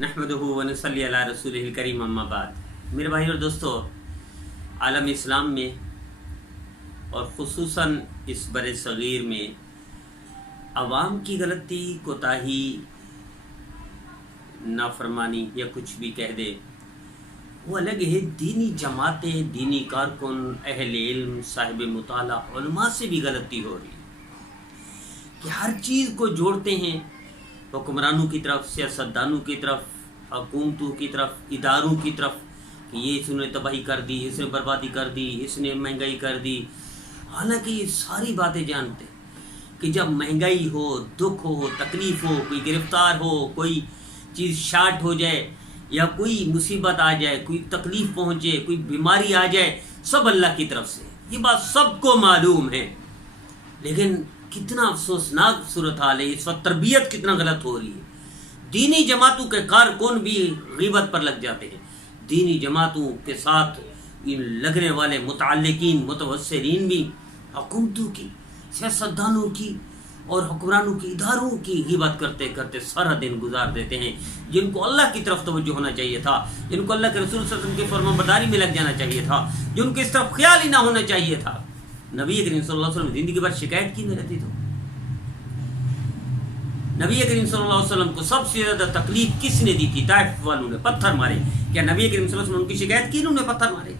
نحمدہ ونصلی علی رسولہ الکریم اما بعد۔ میرے بھائی اور دوستو، عالم اسلام میں اور خصوصاً اس بر صغیر میں عوام کی غلطی، کوتاہی، نافرمانی یا کچھ بھی کہہ دے وہ الگ ہے۔ دینی جماعتیں، دینی کارکن، اہل علم، صاحب مطالعہ، علماء سے بھی غلطی ہو رہی ہے کہ ہر چیز کو جوڑتے ہیں حکمرانوں کی طرف، سیاستدانوں کی طرف، حکومتوں کی طرف، اداروں کی طرف کہ یہ اس نے تباہی کر دی، اس نے بربادی کر دی، اس نے مہنگائی کر دی۔ حالانکہ یہ ساری باتیں جانتے کہ جب مہنگائی ہو، دکھ ہو، تکلیف ہو، کوئی گرفتار ہو، کوئی چیز شارٹ ہو جائے یا کوئی مصیبت آ جائے، کوئی تکلیف پہنچے، کوئی بیماری آ جائے، سب اللہ کی طرف سے، یہ بات سب کو معلوم ہے۔ لیکن کتنا افسوسناک صورتحال ہے، اس وقت تربیت کتنا غلط ہو رہی ہے۔ دینی جماعتوں کے کارکن بھی غیبت پر لگ جاتے ہیں، دینی جماعتوں کے ساتھ ان لگنے والے متعلقین، متوسرین بھی حکومتوں کی، سیاستدانوں کی اور حکمرانوں کی، اداروں کی غیبت کرتے کرتے سارا دن گزار دیتے ہیں، جن کو اللہ کی طرف توجہ ہونا چاہیے تھا، جن کو اللہ کے رسول صلی اللہ علیہ وسلم کی فرمانبرداری میں لگ جانا چاہیے تھا، جن کو اس طرف خیال ہی نہ ہونا چاہیے تھا۔ نبی کریم صلی اللہ علیہ وسلم زندگی بھر شکایت کی نہیں رہتی تو نبی کریم صلی اللہ علیہ وسلم کو سب سے زیادہ تکلیف کس نے دی تھی؟ طائف والوں نے پتھر مارے۔ کیا نبی کریم صلی اللہ علیہ وسلم ان کی شکایت کی؟ انہوں نے پتھر مارے؟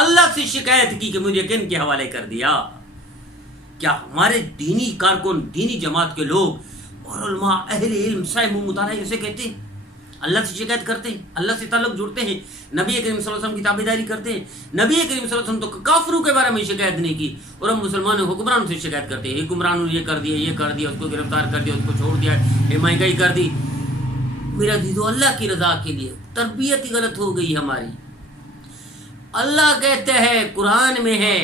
اللہ سے شکایت کی کہ مجھے کن کے حوالے کر دیا۔ کیا ہمارے دینی کارکن، دینی جماعت کے لوگ اور علماء، اہل علم، صاحب مطالعہ اسے کہتے ہیں؟ اللہ سے شکایت کرتے ہیں، اللہ سے تعلق جوڑتے ہیں، نبی کریم صلی اللہ علیہ وسلم کی تابعداری کرتے ہیں۔ نبی کریم صلی اللہ علیہ وسلم تو کافروں کے بارے میں شکایت نہیں کی، اور ہم مسلمانوں حکمرانوں سے شکایت کرتے ہیں، حکمرانوں نے یہ کر دیا، یہ کر دیا، اس کو گرفتار کر دیا، اس کو چھوڑ دیا، یہ مہنگائی کر دی۔ میرا دیدو، اللہ کی رضا کے لیے تربیت ہی غلط ہو گئی ہماری۔ اللہ کہتے ہیں، قرآن میں ہے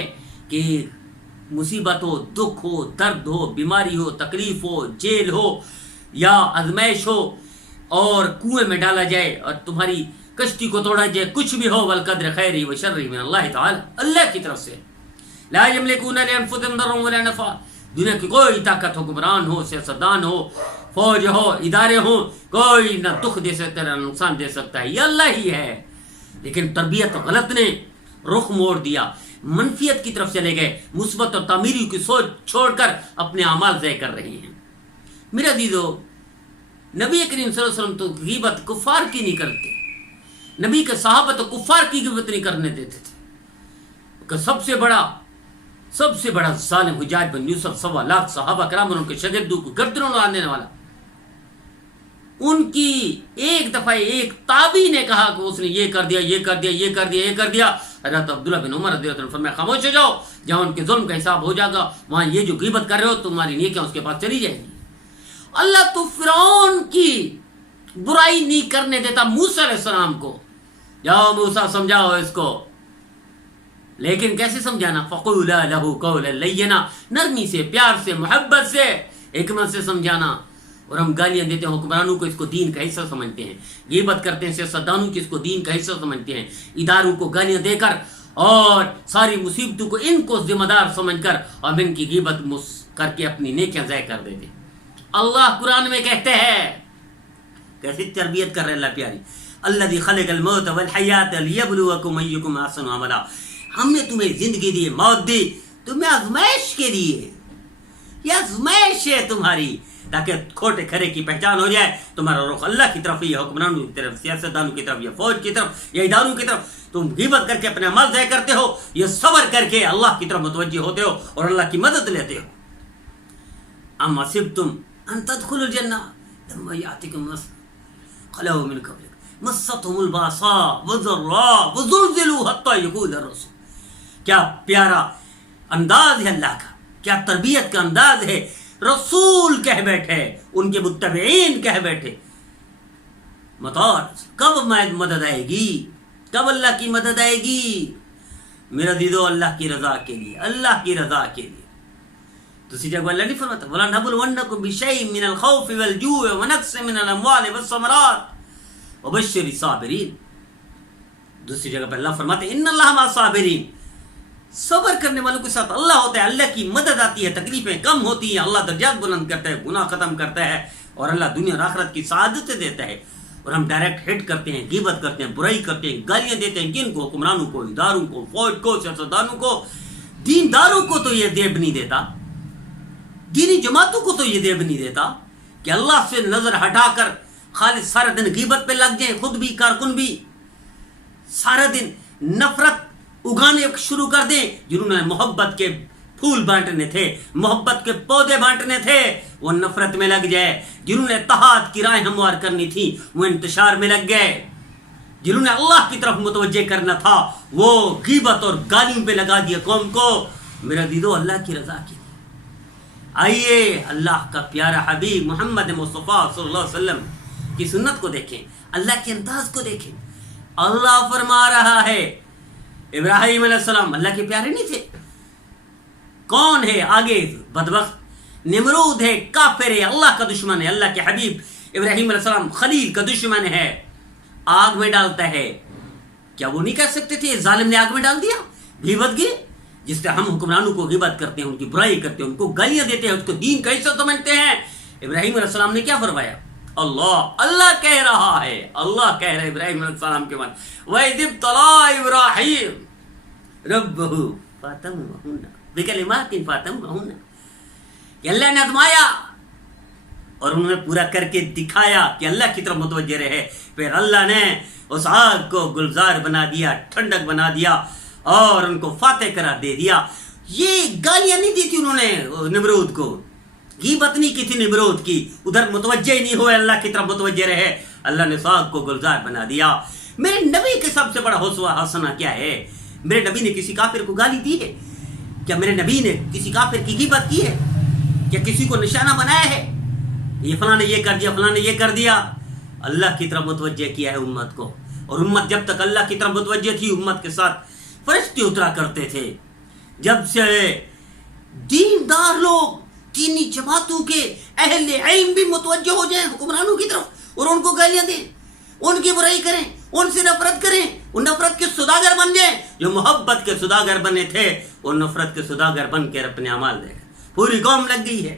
کہ مصیبت ہو، دکھ ہو، درد ہو، بیماری ہو، تکلیف ہو، جیل ہو یا آزمائش ہو اور کنویں میں ڈالا جائے اور تمہاری کشتی کو توڑا جائے، کچھ بھی ہو، والقدر خیرہ و شرہ من اللہ تعالی، اللہ کی طرف سے۔ لا یملکون لانفسہم ضرا ولا نفعا، دنیا کی کوئی طاقت، حکمران ہو، سیاستدان ہو، فوج ہو، ادارے ہوں، کوئی نہ دکھ دے سکتا ہے نہ نقصان دے سکتا ہے، یہ اللہ ہی ہے۔ لیکن تربیت غلط نے رخ موڑ دیا، منفیت کی طرف چلے گئے، مثبت اور تعمیری کی سوچ چھوڑ کر اپنے اعمال ضائع کر رہے ہیں۔ میرا دیدو، نبی کریم صلی اللہ علیہ وسلم تو غیبت کفار کی نہیں کرتے، نبی کے صحابہ تو کفار کی غیبت نہیں کرنے دیتے تھے کہ سب سے بڑا ظالم حجاج بن یوسف، 1.25 لاکھ صحابہ کرام اور ان کے شاگردوں کو گردنوں لانے والا، ان کی ایک دفعہ ایک تابعی نے کہا کہ اس نے یہ کر دیا، یہ کر دیا، یہ کر دیا، یہ کر دیا۔ حضرت عبداللہ بن عمر رضی اللہ عنہ فرمایا، خاموش ہو جاؤ، جہاں ان کے ظلم کا حساب ہو جائے گا وہاں یہ جو غیبت کر رہے ہو تمہاری نیکیاں اس کے پاس چلی جائیں گی۔ اللہ تو فرعون کی برائی نہیں کرنے دیتا موسیٰ علیہ السلام کو، جاؤ موسیٰ سمجھاؤ اس کو، لیکن کیسے سمجھانا؟ فَقُولَا لَهُ قَوْلًا لَيِّنًا، نرمی سے، پیار سے، محبت سے، حکمت سے سمجھانا۔ اور ہم گالیاں دیتے ہیں حکمرانوں کو، اس کو دین کا حصہ سمجھتے ہیں، غیبت کرتے ہیں سیاستدانوں کی، اس کو دین کا حصہ سمجھتے ہیں، اداروں کو گالیاں دے کر اور ساری مصیبتوں کو ان کو ذمہ دار سمجھ کر اور ان کی غیبت کر کے اپنی نیکیاں ضائع کر دیتے ہیں۔ اللہ قرآن میں کہتے ہیں، کیسی تربیت کر رہے اللہ پیاری، الذی خلق الموت والحیات لیبلوکم ایکم احسن عملا، ہم نے تمہیں زندگی دی، موت دی، تمہیں آزمائش کے لیے، یہ آزمائش ہے تمہاری، تاکہ کھوٹے کھرے کی پہچان ہو جائے، تمہارا رخ اللہ کی طرف، یا حکمرانوں کی طرف، سیاستدانوں کی طرف، یا فوج کی طرف، یا اداروں کی طرف۔ تم غیبت کر کے اپنے عمل ضائع کرتے ہو، یہ صبر کر کے اللہ کی طرف متوجہ ہوتے ہو اور اللہ کی مدد لیتے ہو۔ ام حسبتم ان تدخلوا الجنہ لما یأتکم مثل خلوا من قبلکم مستهم الباساء والضراء وزلزلوا حتی یقول الرسول۔ کیا پیارا انداز ہے اللہ کا، کیا تربیت کا انداز ہے۔ رسول کہہ بیٹھے، ان کے متبعین کہہ بیٹھے، مطار کب مدد آئے گی، کب اللہ کی مدد آئے گی؟ میرا دیدو، اللہ کی رضا کے لیے، اللہ کی رضا کے لیے۔ دوسری جگہ اللہ نہیں فرماتا وَلَنَبْلُوَنَّكُمْ بِشَيْءٍ مِّنَ الْخَوْفِ وَالْجُوعِ وَنَقْصٍ مِّنَ الْأَمْوَالِ وَالثَّمَرَاتِ وَبَشِّرِ الصَّابِرِينَ۔ دوسری جگہ پہ اللہ فرماتے ان اللہ مع الصابرین، صبر کرنے والوں کے ساتھ اللہ ہوتا ہے، اللہ کی مدد آتی ہے، تکلیفیں کم ہوتی ہیں، اللہ درجات بلند کرتا ہے، گناہ ختم کرتا ہے، اور اللہ دنیا اور آخرت کی سعادت دیتا ہے۔ اور ہم ڈائریکٹ ہٹ کرتے ہیں، غیبت کرتے ہیں، برائی کرتے ہیں، گالیاں دیتے ہیں، کن کو؟ حکمرانوں کو، اداروں کو، فوج کو، سیاستدانوں کو، دینداروں کو تو یہ دیب نہیں دیتا، دینی جماعتوں کو تو یہ دیب نہیں دیتا کہ اللہ سے نظر ہٹا کر خالص سارا دن غیبت پہ لگ جائیں، خود بھی کارکن بھی سارا دن نفرت اگانے شروع کر دیں۔ جنہوں نے محبت کے پھول بانٹنے تھے، محبت کے پودے بانٹنے تھے، وہ نفرت میں لگ جائے۔ جنہوں نے اتحاد کی راہ ہموار کرنی تھی، وہ انتشار میں لگ گئے۔ جنہوں نے اللہ کی طرف متوجہ کرنا تھا، وہ غیبت اور گالیوں پہ لگا دیا قوم کو۔ میرا دیدو، اللہ کی رضا کی آئیے اللہ کا پیارا حبیب محمد مصطفیٰ صلی اللہ علیہ وسلم کی سنت کو دیکھیں، اللہ کے انداز کو دیکھیں۔ اللہ فرما رہا ہے، ابراہیم علیہ السلام اللہ کے پیارے نہیں تھے؟ کون ہے آگے بدبخت؟ نمرود ہے، کافر ہے، اللہ کا دشمن ہے۔ اللہ کے حبیب ابراہیم علیہ السلام خلیل کا دشمن ہے، آگ میں ڈالتا ہے۔ کیا وہ نہیں کہہ سکتے تھے ظالم نے آگ میں ڈال دیا؟ غیبت گئے، جس سے ہم حکمرانوں کو غیبت کرتے ہیں، ان کی برائی کرتے ہیں، ان کو گالیاں دیتے ہیں، اس کو دین کا حصہ سمجھتے ہیں۔ ابراہیم علیہ السلام نے کیا فرمایا؟ اللہ کہہ رہا ہے، اللہ کہہ رہا ہے ابراہیم علیہ السلام کے بعد، وَإِذِ ابْتَلَىٰ إِبْرَاهِيمَ رَبُّهُ فَأَتَمَّهُنَّ بِكَلِمَاتٍ فَأَتَمَّهُنَّ کہ اللہ نے آزمایا اور انہوں نے پورا کر کے دکھایا کہ اللہ کی طرف متوجہ رہے۔ پھر اللہ نے اس آگ کو گلزار بنا دیا، ٹھنڈک بنا دیا اور ان کو فاتح قرار دے دیا۔ یہ گالیاں نہیں دی تھی انہوں نے نمرود کو، غیبت نہیں کی تھی نمرود کی، ادھر متوجہ ہی نہیں ہوئے، اللہ کی طرف متوجہ رہے، اللہ نے اس آگ کو گلزار بنا دیا۔ میرے نبی کے سب سے بڑا حسنہ کیا ہے؟ میرے نبی نے کسی کافر کو گالی دی ہے؟ کیا میرے نبی نے کسی کافر کی غیبت کی ہے؟ کیا کسی کو نشانہ بنایا ہے؟ یہ فلاں نے یہ کر دیا، فلاں نے یہ کر دیا۔ اللہ کی طرف متوجہ کیا ہے امت کو، اور امت جب تک اللہ کی طرف متوجہ تھی، امت کے ساتھ فرشتے اترا کرتے تھے۔ جب سے دیندار لوگ، دینی جماعتوں کے اہل علم بھی متوجہ ہو جائیں حکمرانوں کی طرف اور ان کو گالیاں دیں، ان کی برائی کریں، ان سے نفرت کریں، ان نفرت کے سوداگر بن جائیں۔ جو محبت کے سوداگر بنے تھے، وہ نفرت کے سوداگر بن کے اپنے اعمال دے گئے۔ پوری قوم لگ گئی ہے۔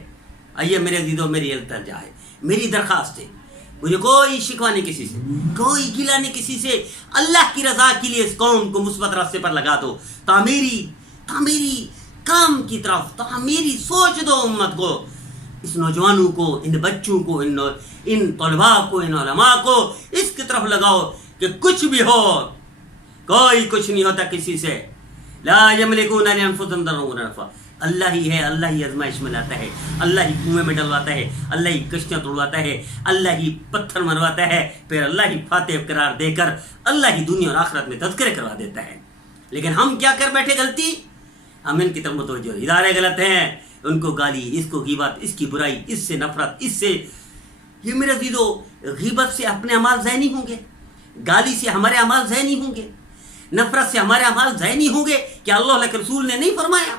آئیے میرے عزیزو، میری التجا ہے، میری درخواست ہے، مجھے کوئی شکوہ نہیں کسی سے، کوئی گلہ نہیں کسی سے۔ اللہ کی رضا کے لیے اس قوم کو مثبت راستے پر لگا دو، تعمیری کام کی طرف، تعمیری سوچ دو امت کو، اس نوجوانوں کو، ان بچوں کو، ان طلباء کو، ان علماء کو اس کی طرف لگاؤ کہ کچھ بھی ہو، کوئی کچھ نہیں ہوتا کسی سے۔ لا یملکون لانفسہم ضرا ولا نفعا، اللہ ہی ہے، اللہ ہی آزمائش میں لاتا ہے، اللہ ہی کنویں میں ڈلواتا ہے، اللہ ہی کشتیاں توڑواتا ہے، اللہ ہی پتھر مرواتا ہے، پھر اللہ ہی فاتح قرار دے کر اللہ ہی دنیا اور آخرت میں تذکرے کروا دیتا ہے۔ لیکن ہم کیا کر بیٹھے؟ غلطی، ہم ان کی طرف متوجہ، ادارے غلط ہیں، ان کو گالی، اس کو غیبت، اس کی برائی، اس سے نفرت، اس سے یہ میرے عزیزو، غیبت سے اپنے اعمال ضائع نہیں ہوں گے، گالی سے ہمارے اعمال ضائع نہیں ہوں گے، نفرت سے ہمارے اعمال ضائع نہیں ہوں گے۔ کہ اللہ کے رسول نے نہیں فرمایا؟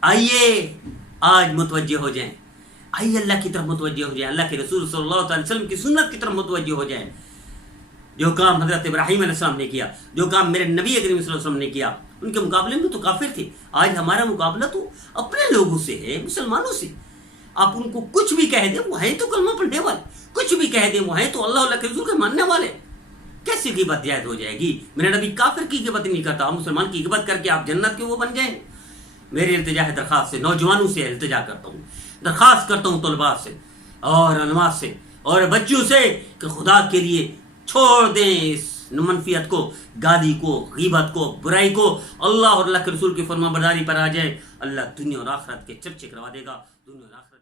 آئیے آج متوجہ ہو جائیں، آئیے اللہ کی طرف متوجہ ہو جائیں، اللہ کے رسول صلی اللہ علیہ وسلم کی سنت کی طرف متوجہ ہو جائیں۔ جو کام حضرت ابراہیم علیہ السلام نے کیا، جو کام میرے نبی کریم صلی اللہ علیہ وسلم نے کیا، ان کے مقابلے میں تو کافر تھے۔ آج ہمارا مقابلہ تو اپنے لوگوں سے ہے، مسلمانوں سے۔ آپ ان کو کچھ بھی کہہ دیں، وہ ہیں تو کلمہ پڑھنے والے، کچھ بھی کہہ دیں، وہ ہیں تو اللہ کے رسول کے ماننے والے۔ کیسی غیبت جائز ہو جائے گی؟ میرا نبی کافر کی غیبت نہیں کرتا، آپ مسلمان کی غیبت کر کے آپ جنت کے وہ بن جائیں۔ میری التجا ہے، درخواست سے نوجوانوں سے التجا کرتا ہوں، درخواست کرتا ہوں طلباء سے اور علماء سے اور بچوں سے کہ خدا کے لیے چھوڑ دیں اس منفیت کو، گالی کو، غیبت کو، برائی کو، اللہ اور اللہ کے رسول کی فرما برداری پر آ جائے۔ اللہ دنیا اور آخرت کے چرچے کروا دے گا، دنیا اور آخرت